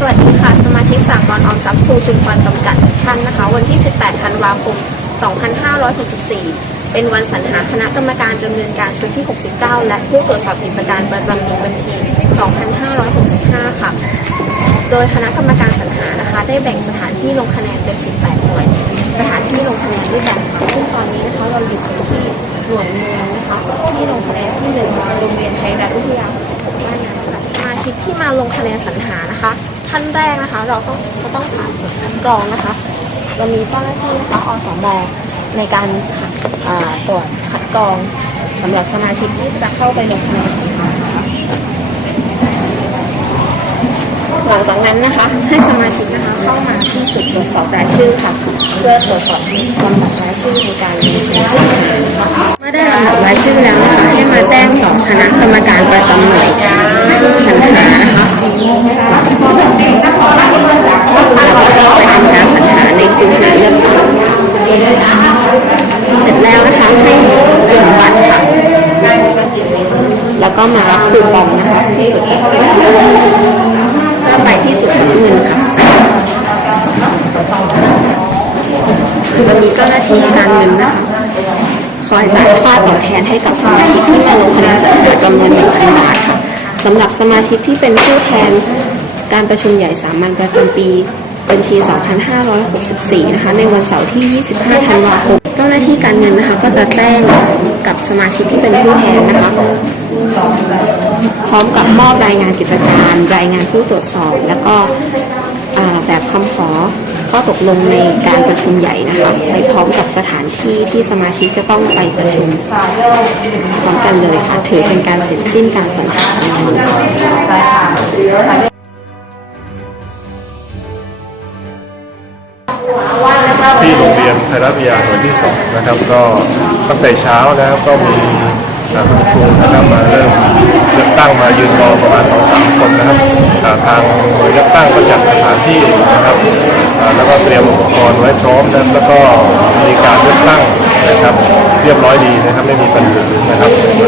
สวัสดีค่ะ สมาชิกสากลออมทรัพย์ครูจุนพรจำกัดทุกท่านนะคะ วันที่ 18 ธันวาคม 2564 เป็นวันสรรหาคณะกรรมการดำเนินการชุดที่ 69 และผู้ตรวจสอบกิจการประจำปีบัญชี 2565 ค่ะ โดยคณะกรรมการสรรหานะคะ ได้แบ่งสถานที่ลงคะแนนเป็น 18 หน่วย สถานที่ลงคะแนนด้วยกันซึ่งตอนนี้นะคะเราอยู่ที่หน่วยเมืองนะคะที่ลงคะแนนที่หนึ่งโรงเรียนชัยรัตน์วิทยา 66บ้านนาสมาชิกที่มาลงคะแนนสรรหานะคะ ขั้นแรกนะคะ เราต้องเราต้องผ่านจุดคัดกรองนะคะเรามีเจ้าหน้าที่นะคะอสมในการตรวจคัดกรองสำหรับสมาชิกที่จะเข้าไปลงคะแนนสรรหานหลังจากนั้นนะคะ ให้สมาชิกนะคะเข้ามาที่จุดตรวจสอบรายชื่อค่ะ เพื่อตรวจสอบลำดับรายชื่อในการลงคะแนนสรรหานเมื่อได้ลำดับรายชื่อแล้วนะคะให้มาแจ้ง แล้วก็มารับคูปองนะคะที่จุดรับก็ไปที่จุดรับเงินค่ะจะมีเจ้าหน้าที่การเงินนะคะคอยจ่ายค่าตอบแทนให้กับสมาชิกที่มาลงคะแนนสัญหาจำนวน1,000บาทค่ะสำหรับสมาชิกที่เป็นผู้แทนการประชุมใหญ่สามัญประจำปีบัญชี 2564 นะคะ ในวันเสาร์ที่ 25 ธันวาคม เจ้าหน้าที่การเงินนะคะ ก็จะแจ้งกับสมาชิกที่เป็นผู้แทนนะคะ พร้อมกับมอบรายงานกิจการรายงานผู้ตรวจสอบ แล้วก็แบบคำขอข้อตกลงในการประชุมใหญ่นะคะไปพร้อมกับสถานที่ที่สมาชิกจะต้องไปประชุมพร้อมกันเลยค่ะถือเป็นการเสร็จสิ้นการสัญหาในวันนี้ที่โรงเรียนไทยรัฐวิทยาหน่วยที่สองนะครับก็ตั้งแต่เช้านะครับก็มี อ่าคุณครูนะครับมาเริ่มเลือกตั้งมายืนรอประมาณสองสามคนนะครับทางหน่วยเลือกตั้งก็จัดสถานที่นะครับแล้วก็เตรียมอุปกรณ์ไว้พร้อมนะแล้วก็มีการเลือกตั้งนะครับ เรียบร้อยดีนะครับไม่มีปัญหานะครับ